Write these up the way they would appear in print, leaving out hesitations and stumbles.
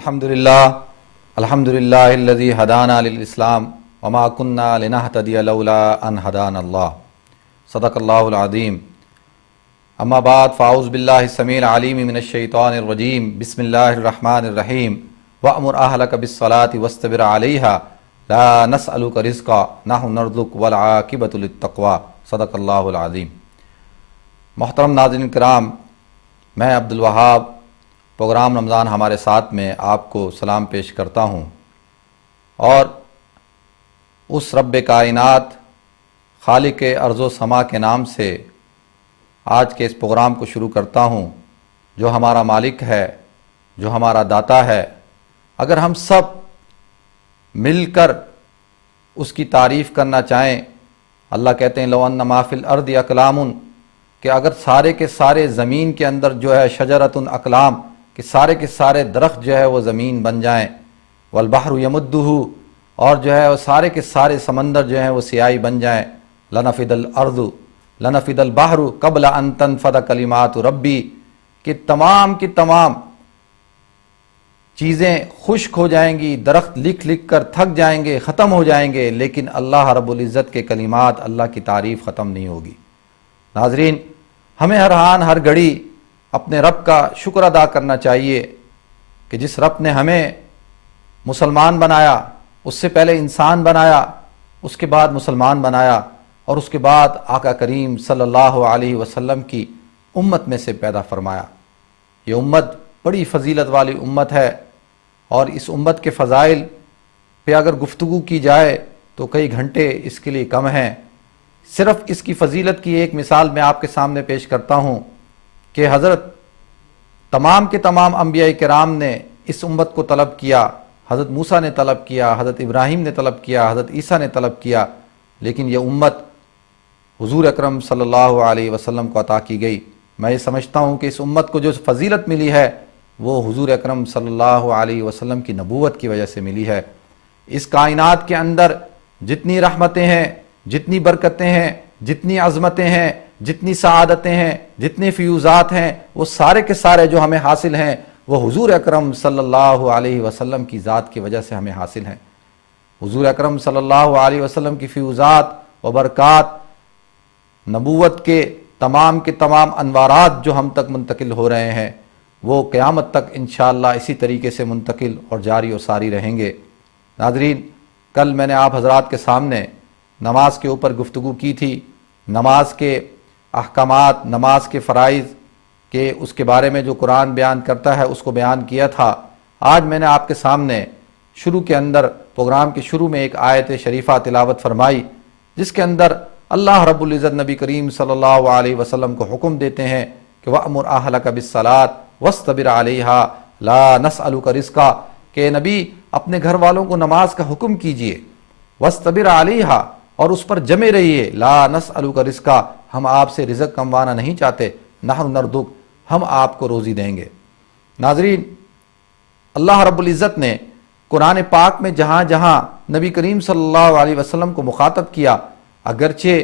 الحمدللہ الذی ہدانا للاسلام وما کنا لنہتدی لولا ان ہدانا اللہ صدق اللہ العظیم اما بعد فاعوذ باللہ السمیع العلیم من الشیطان الرجیم بسم اللہ الرحمن الرحیم وأمر اہلک بالصلاة واصطبر علیہا لا نسألک رزقا نحن نرزقک والعاقبۃ للتقوی صدق اللہ العظیم۔ محترم ناظرین کرام، میں عبدالوہاب پروگرام رمضان ہمارے ساتھ میں آپ کو سلام پیش کرتا ہوں اور اس رب کائنات خالق ارض و سما کے نام سے آج کے اس پروگرام کو شروع کرتا ہوں، جو ہمارا مالک ہے، جو ہمارا داتا ہے۔ اگر ہم سب مل کر اس کی تعریف کرنا چاہیں، اللہ کہتے ہیں لو ان ما فی الارض اقلام، کہ اگر سارے کے سارے زمین کے اندر جو ہے شجرۃ اقلام، کہ سارے کے سارے درخت جو ہے وہ زمین بن جائیں، والبحر یمدہ، اور جو ہے وہ سارے کے سارے سمندر جو ہیں وہ سیاہی بن جائیں، لنفد الارض لنفد البحر قبل ان تنفد کلمات ربی، کہ تمام کی تمام چیزیں خشک ہو جائیں گی، درخت لکھ لکھ کر تھک جائیں گے، ختم ہو جائیں گے، لیکن اللہ رب العزت کے کلمات، اللہ کی تعریف ختم نہیں ہوگی۔ ناظرین، ہمیں ہر آن ہر گھڑی اپنے رب کا شکر ادا کرنا چاہیے کہ جس رب نے ہمیں مسلمان بنایا، اس سے پہلے انسان بنایا، اس کے بعد مسلمان بنایا، اور اس کے بعد آقا کریم صلی اللہ علیہ وسلم کی امت میں سے پیدا فرمایا۔ یہ امت بڑی فضیلت والی امت ہے، اور اس امت کے فضائل پہ اگر گفتگو کی جائے تو کئی گھنٹے اس کے لیے کم ہیں۔ صرف اس کی فضیلت کی ایک مثال میں آپ کے سامنے پیش کرتا ہوں کہ حضرت تمام کے تمام انبیاء کرام نے اس امت کو طلب کیا، حضرت موسیٰ نے طلب کیا، حضرت ابراہیم نے طلب کیا، حضرت عیسیٰ نے طلب کیا، لیکن یہ امت حضور اکرم صلی اللہ علیہ وسلم کو عطا کی گئی۔ میں یہ سمجھتا ہوں کہ اس امت کو جو فضیلت ملی ہے وہ حضور اکرم صلی اللہ علیہ وسلم کی نبوت کی وجہ سے ملی ہے۔ اس کائنات کے اندر جتنی رحمتیں ہیں، جتنی برکتیں ہیں، جتنی عظمتیں ہیں، جتنی سعادتیں ہیں، جتنے فیوزات ہیں، وہ سارے کے سارے جو ہمیں حاصل ہیں وہ حضور اکرم صلی اللہ علیہ وسلم کی ذات کی وجہ سے ہمیں حاصل ہیں۔ حضور اکرم صلی اللہ علیہ وسلم کی فیوزات و برکات، نبوت کے تمام انوارات جو ہم تک منتقل ہو رہے ہیں، وہ قیامت تک انشاءاللہ اسی طریقے سے منتقل اور جاری و ساری رہیں گے۔ ناظرین، کل میں نے آپ حضرات کے سامنے نماز کے اوپر گفتگو کی تھی، نماز کے احکامات، نماز کے فرائض کہ اس کے بارے میں جو قرآن بیان کرتا ہے اس کو بیان کیا تھا۔ آج میں نے آپ کے سامنے شروع کے اندر، پروگرام کے شروع میں ایک آیت شریفہ تلاوت فرمائی، جس کے اندر اللہ رب العزت نبی کریم صلی اللہ علیہ وسلم کو حکم دیتے ہیں کہ وَأْمُرْ أَهْلَكَ بِالصَّلَاةِ وَاصْطَبِرْ عَلَيْهَا لَا نَسْأَلُكَ رِزْقًا، کہ نبی اپنے گھر والوں کو نماز کا حکم کیجئے، وَاصْطَبِرْ عَلَيْهَا، اور اس پر جمے رہیے، لا نسألک رزقا، ہم آپ سے رزق کموانا نہیں چاہتے، نحن نرزقک، ہم آپ کو روزی دیں گے۔ ناظرین، اللہ رب العزت نے قرآن پاک میں جہاں جہاں نبی کریم صلی اللہ علیہ وسلم کو مخاطب کیا، اگرچہ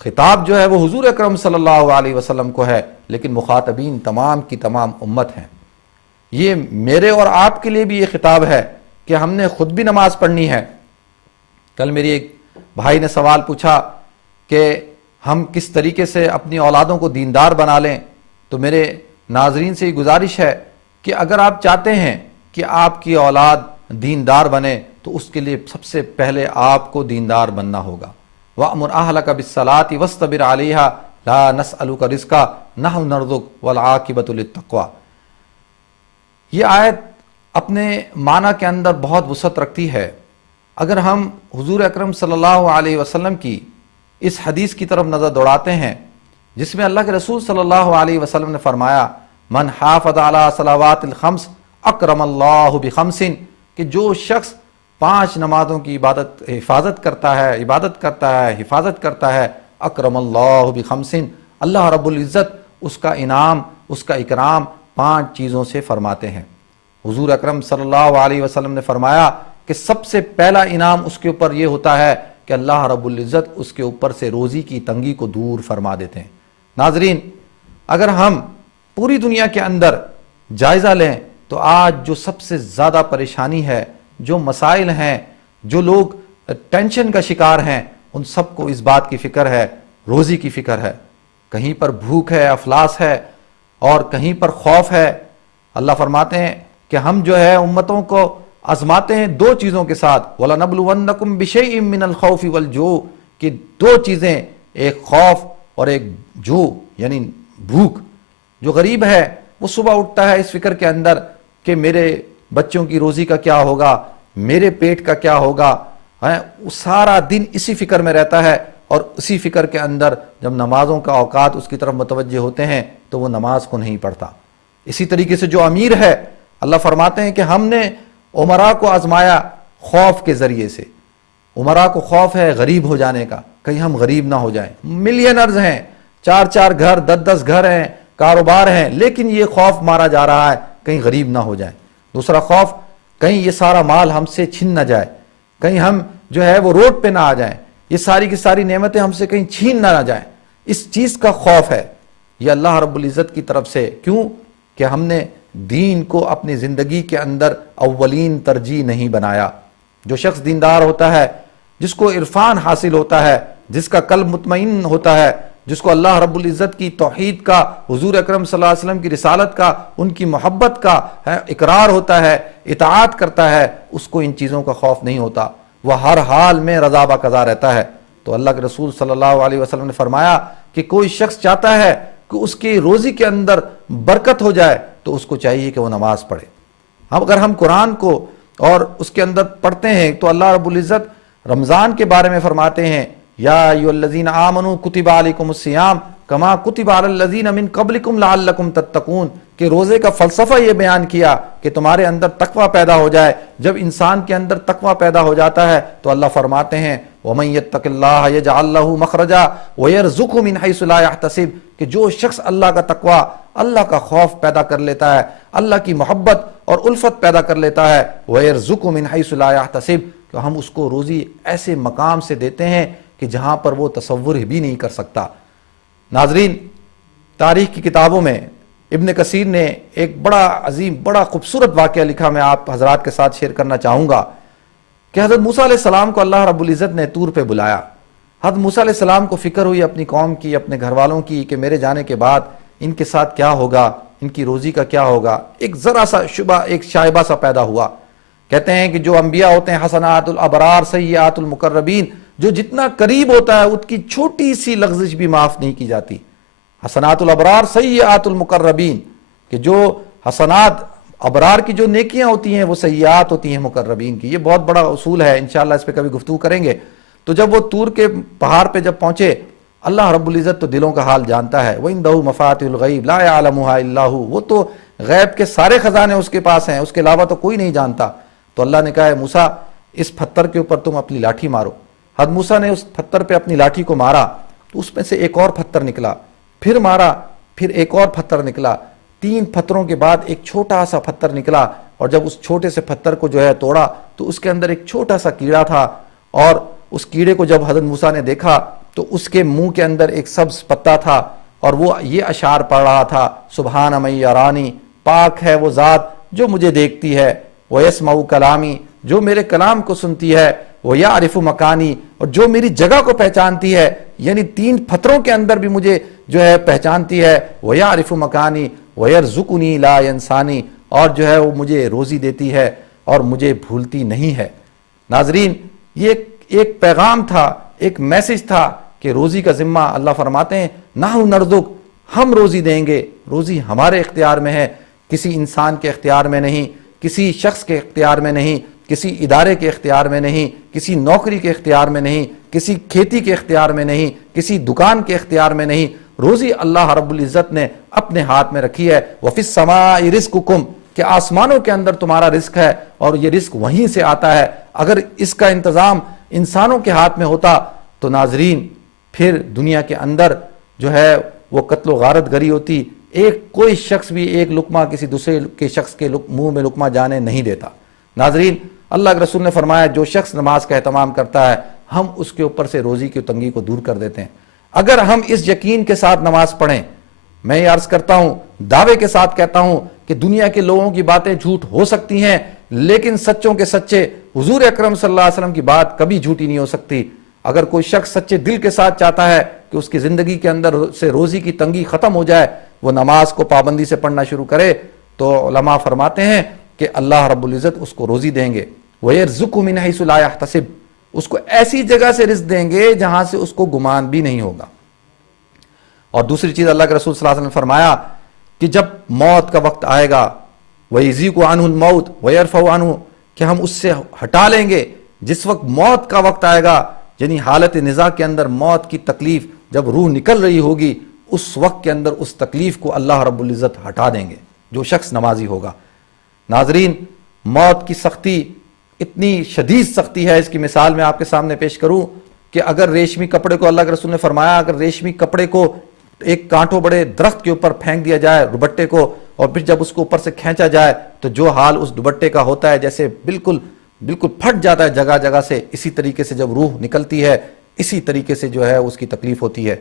خطاب جو ہے وہ حضور اکرم صلی اللہ علیہ وسلم کو ہے، لیکن مخاطبین تمام کی تمام امت ہیں۔ یہ میرے اور آپ کے لیے بھی یہ خطاب ہے کہ ہم نے خود بھی نماز پڑھنی ہے۔ کل میری ایک بھائی نے سوال پوچھا کہ ہم کس طریقے سے اپنی اولادوں کو دیندار بنا لیں، تو میرے ناظرین سے یہ گزارش ہے کہ اگر آپ چاہتے ہیں کہ آپ کی اولاد دیندار بنے تو اس کے لیے سب سے پہلے آپ کو دیندار بننا ہوگا۔ وَأْمُرْ أَهْلَكَ بِالصَّلَاةِ وَاصْطَبِرْ عَلَيْهَا لَا نَسْأَلُكَ رِزْقًا نَحْنُ نَرْزُقُكَ وَالْعَاقِبَةُ لِلتَّقْوَىٰ۔ یہ آیت اپنے معنی کے اندر بہت وسعت رکھتی ہے۔ اگر ہم حضور اکرم صلی اللہ علیہ وسلم کی اس حدیث کی طرف نظر دوڑاتے ہیں، جس میں اللہ کے رسول صلی اللہ علیہ وسلم نے فرمایا من حافظ علی صلوات الخمس اکرم اللہ بخمس، کہ جو شخص 5 نمازوں کی حفاظت کرتا ہے اکرم اللہ بخمس، اللہ رب العزت اس کا انعام، اس کا اکرام 5 چیزوں سے فرماتے ہیں۔ حضور اکرم صلی اللہ علیہ وسلم نے فرمایا کہ سب سے پہلا انعام اس کے اوپر یہ ہوتا ہے کہ اللہ رب العزت اس کے اوپر سے روزی کی تنگی کو دور فرما دیتے ہیں۔ ناظرین، اگر ہم پوری دنیا کے اندر جائزہ لیں تو آج جو سب سے زیادہ پریشانی ہے، جو مسائل ہیں، جو لوگ ٹینشن کا شکار ہیں، ان سب کو اس بات کی فکر ہے، روزی کی فکر ہے۔ کہیں پر بھوک ہے، افلاس ہے، اور کہیں پر خوف ہے۔ اللہ فرماتے ہیں کہ ہم جو ہے امتوں کو آزماتے ہیں دو چیزوں کے ساتھ، وَلَنَبْلُوَنَّكُمْ بِشَيْءٍ مِّنَ الْخَوْفِ وَالْجُوعِ، کہ دو چیزیں، ایک خوف اور ایک جو یعنی بھوک۔ جو غریب ہے وہ صبح اٹھتا ہے اس فکر کے اندر کہ میرے بچوں کی روزی کا کیا ہوگا، میرے پیٹ کا کیا ہوگا، وہ سارا دن اسی فکر میں رہتا ہے، اور اسی فکر کے اندر جب نمازوں کا اوقات اس کی طرف متوجہ ہوتے ہیں تو وہ نماز کو نہیں پڑھتا۔ اسی طریقے سے جو امیر ہے، اللہ فرماتے ہیں کہ ہم نے امراء کو آزمایا خوف کے ذریعے سے۔ امراء کو خوف ہے غریب ہو جانے کا، کہیں ہم غریب نہ ہو جائیں۔ ملینرز ہیں، 4 گھر، 10 گھر ہیں، کاروبار ہیں، لیکن یہ خوف مارا جا رہا ہے کہیں غریب نہ ہو جائیں۔ دوسرا خوف، کہیں یہ سارا مال ہم سے چھن نہ جائے، کہیں ہم جو ہے وہ روڈ پہ نہ آ جائیں، یہ ساری کی ساری نعمتیں ہم سے کہیں چھین نہ جائیں۔ اس چیز کا خوف ہے یہ اللہ رب العزت کی طرف سے۔ کیوں؟ کہ ہم نے دین کو اپنی زندگی کے اندر اولین ترجیح نہیں بنایا۔ جو شخص دیندار ہوتا ہے، جس کو عرفان حاصل ہوتا ہے، جس کا قلب مطمئن ہوتا ہے، جس کو اللہ رب العزت کی توحید کا، حضور اکرم صلی اللہ علیہ وسلم کی رسالت کا، ان کی محبت کا اقرار ہوتا ہے، اطاعت کرتا ہے، اس کو ان چیزوں کا خوف نہیں ہوتا، وہ ہر حال میں رضا با قضا رہتا ہے۔ تو اللہ کے رسول صلی اللہ علیہ وسلم نے فرمایا کہ کوئی شخص چاہتا ہے کہ اس کی روزی کے اندر برکت ہو جائے تو اس کو چاہیے کہ وہ نماز پڑھے۔ اگر ہم قرآن کو اور اس کے اندر پڑھتے ہیں تو اللہ رب العزت رمضان کے بارے میں فرماتے ہیں، یا ایھا الذین آمنوا کتب علیکم الصیام کما کتب علی الذین من قبلکم لعلکم تتقون، کہ روزے کا فلسفہ یہ بیان کیا کہ تمہارے اندر تقوی پیدا ہو جائے۔ جب انسان کے اندر تقوی پیدا ہو جاتا ہے تو اللہ فرماتے ہیں وَمَن يَتَّقِ اللَّهَ يَجْعَل لَّهُ مَخْرَجًا وَيَرْزُقْهُ مِنْ حَيْثُ لَا يَحْتَسِبُ، کہ جو شخص اللہ کا تقوی، اللہ کا خوف پیدا کر لیتا ہے، اللہ کی محبت اور الفت پیدا کر لیتا ہے، وَيَرْزُقْهُ مِنْ حَيْثُ لَا يَحْتَسِبُ، کہ ہم اس کو روزی ایسے مقام سے دیتے ہیں کہ جہاں پر وہ تصور بھی نہیں کر سکتا۔ ناظرین، تاریخ کی کتابوں میں ابن کثیر نے ایک بڑا عظیم، بڑا خوبصورت واقعہ لکھا، میں آپ حضرات کے ساتھ شیئر کرنا چاہوں گا کہ حضرت موسیٰ علیہ السلام کو اللہ رب العزت نے طور پہ بلایا۔ حضرت موسیٰ علیہ السلام کو فکر ہوئی اپنی قوم کی، اپنے گھر والوں کی، کہ میرے جانے کے بعد ان کے ساتھ کیا ہوگا، ان کی روزی کا کیا ہوگا۔ ایک ذرا سا شبہ، ایک شائبہ سا پیدا ہوا۔ کہتے ہیں کہ جو انبیاء ہوتے ہیں حسنات الابرار سیئات المقربین، جو جتنا قریب ہوتا ہے اس کی چھوٹی سی لغزش بھی معاف نہیں کی جاتی۔ حسنات الابرار سیئات المقربین، کہ جو حسنات ابرار کی جو نیکیاں ہوتی ہیں وہ سیئات ہوتی ہیں مقربین کی۔ یہ بہت بڑا اصول ہے، انشاءاللہ اس پہ کبھی گفتگو کریں گے۔ تو جب وہ طور کے پہاڑ پہ جب پہنچے، اللہ رب العزت تو دلوں کا حال جانتا ہے، وَإِنْدَهُ مَفَاتِحُ الْغَيْبِ لَا يَعْلَمُهَا إِلَّا هُوَ، وہ تو غیب کے سارے خزانے اس کے پاس ہیں، اس کے علاوہ تو کوئی نہیں جانتا۔ تو اللہ نے کہا ہے موسیٰ اس پتھر کے اوپر تم اپنی لاٹھی مارو۔ حضرت موسیٰ نے اس پتھر پہ اپنی لاٹھی کو مارا تو اس میں سے ایک اور پتھر نکلا، پھر مارا، پھر ایک اور پتھر نکلا، 3 پتھروں کے بعد ایک چھوٹا سا پتھر نکلا، اور جب اس چھوٹے سے پتھر کو جو ہے توڑا تو اس کے اندر ایک چھوٹا سا کیڑا تھا، اور اس کیڑے کو جب حضرت موسیٰ نے دیکھا تو اس کے منہ کے اندر ایک سبز پتا تھا، اور وہ یہ اشعار پڑھ رہا تھا، سبحان من یرانی، پاک ہے وہ ذات جو مجھے دیکھتی ہے، وَيَسْمَعُ کلامی، جو میرے کلام کو سنتی ہے، وَيَعْرِفُ مکانی، اور جو میری جگہ کو پہچانتی ہے، یعنی 3 پتھروں کے اندر بھی مجھے جو ہے پہچانتی ہے، وَيَعْرِفُ مکانی وَيَرْزُقُنِي لَا يَنْسَانِي، اور جو ہے وہ مجھے روزی دیتی ہے اور مجھے بھولتی نہیں ہے۔ ناظرین، یہ ایک پیغام تھا، ایک میسج تھا کہ روزی کا ذمہ اللہ فرماتے ہیں نحن نرزق، ہم روزی دیں گے، روزی ہمارے اختیار میں ہے، کسی انسان کے اختیار میں نہیں، کسی شخص کے اختیار میں نہیں، کسی ادارے کے اختیار میں نہیں، کسی نوکری کے اختیار میں نہیں، کسی کھیتی کے اختیار میں نہیں، کسی دکان کے اختیار میں نہیں، روزی اللہ رب العزت نے اپنے ہاتھ میں رکھی ہے۔ وَفِي السَّمَاءِ رِزْقُكُمْ، کہ آسمانوں کے اندر تمہارا رزق ہے، اور یہ رزق وہیں سے آتا ہے۔ اگر اس کا انتظام انسانوں کے ہاتھ میں ہوتا تو ناظرین پھر دنیا کے اندر جو ہے وہ قتل و غارت گری ہوتی، کوئی شخص بھی ایک لقمہ کسی دوسرے کے شخص کے منہ میں لقمہ جانے نہیں دیتا۔ ناظرین، اللہ کے رسول نے فرمایا جو شخص نماز کا اہتمام کرتا ہے ہم اس کے اوپر سے روزی کی تنگی کو دور کر دیتے ہیں۔ اگر ہم اس یقین کے ساتھ نماز پڑھیں، میں یہ عرض کرتا ہوں، دعوے کے ساتھ کہتا ہوں کہ دنیا کے لوگوں کی باتیں جھوٹ ہو سکتی ہیں لیکن سچوں کے سچے حضور اکرم صلی اللہ علیہ وسلم کی بات کبھی جھوٹی نہیں ہو سکتی۔ اگر کوئی شخص سچے دل کے ساتھ چاہتا ہے کہ اس کی زندگی کے اندر سے روزی کی تنگی ختم ہو جائے، وہ نماز کو پابندی سے پڑھنا شروع کرے، تو علماء فرماتے ہیں کہ اللہ رب العزت اس کو روزی دیں گے۔ وَيَرْزُقْهُ مِنْ حَيْثُ لَا يَحْتَسِبْ، اس کو ایسی جگہ سے رزق دیں گے جہاں سے اس کو گمان بھی نہیں ہوگا۔ اور دوسری چیز اللہ کے رسول صلی اللہ علیہ وسلم نے فرمایا کہ جب موت کا وقت آئے گا وَيَزِيقُ عَنْهُ الْمَوْتُ وَيَرْفَعُ عَنْهُ، کہ ہم اس سے ہٹا لیں گے۔ جس وقت موت کا وقت آئے گا، یعنی حالت نزاع کے اندر موت کی تکلیف جب روح نکل رہی ہوگی، اس وقت کے اندر اس تکلیف کو اللہ رب العزت ہٹا دیں گے جو شخص نمازی ہوگا۔ ناظرین، موت کی سختی اتنی شدید سختی ہے، اس کی مثال میں آپ کے سامنے پیش کروں کہ اگر ریشمی کپڑے کو، اللہ کے رسول نے فرمایا اگر ریشمی کپڑے کو ایک کانٹوں بڑے درخت کے اوپر پھینک دیا جائے، دوپٹے کو، اور پھر جب اس کو اوپر سے کھینچا جائے تو جو حال اس دوپٹے کا ہوتا ہے جیسے بالکل پھٹ جاتا ہے جگہ جگہ سے، اسی طریقے سے جب روح نکلتی ہے اسی طریقے سے جو ہے اس کی تکلیف ہوتی ہے۔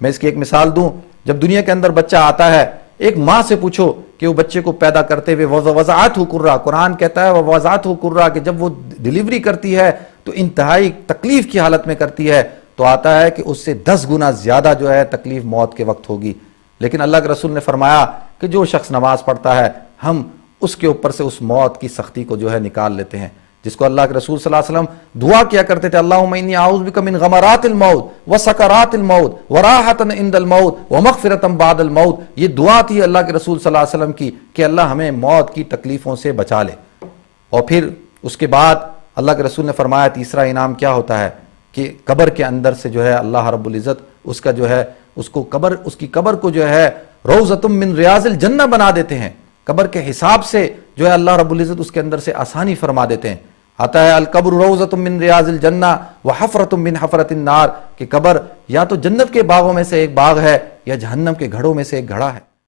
میں اس کی ایک مثال دوں، جب دنیا کے اندر بچہ آتا ہے، ایک ماں سے پوچھو کہ وہ بچے کو پیدا کرتے ہوئے وضعته کرہ، قرآن کہتا ہے وضعته کرہ، کہ جب وہ ڈیلیوری کرتی ہے تو انتہائی تکلیف کی حالت میں کرتی ہے، تو آتا ہے کہ اس سے 10 گنا زیادہ جو ہے تکلیف موت کے وقت ہوگی۔ لیکن اللہ کے رسول نے فرمایا کہ جو شخص نماز پڑھتا ہے ہم اس کے اوپر سے اس موت کی سختی کو جو ہے نکال لیتے ہیں، جس کو اللہ کے رسول صلی اللہ علیہ وسلم دعا کیا کرتے تھے، اللہم انی اعوذ بک من غمرات الموت وسکرات الموت وراحۃ عند الموت ومغفرۃ بعد الموت۔ یہ دعا تھی اللہ کے رسول صلی اللہ علیہ وسلم کی کہ اللہ ہمیں موت کی تکلیفوں سے بچا لے۔ اور پھر اس کے بعد اللہ کے رسول نے فرمایا تیسرا انعام کیا ہوتا ہے کہ قبر کے اندر سے جو ہے اللہ رب العزت اس کا جو ہے اس کی قبر کو جو ہے روضۃ من ریاض الجنہ بنا دیتے ہیں۔ قبر کے حساب سے جو ہے اللہ رب العزت اس کے اندر سے آسانی فرما دیتے ہیں۔ آتا ہے القبر روضۃ من ریاض الجنہ وحفرۃ من حفرۃ النار، کہ قبر یا تو جنت کے باغوں میں سے ایک باغ ہے یا جہنم کے گھڑوں میں سے ایک گھڑا ہے۔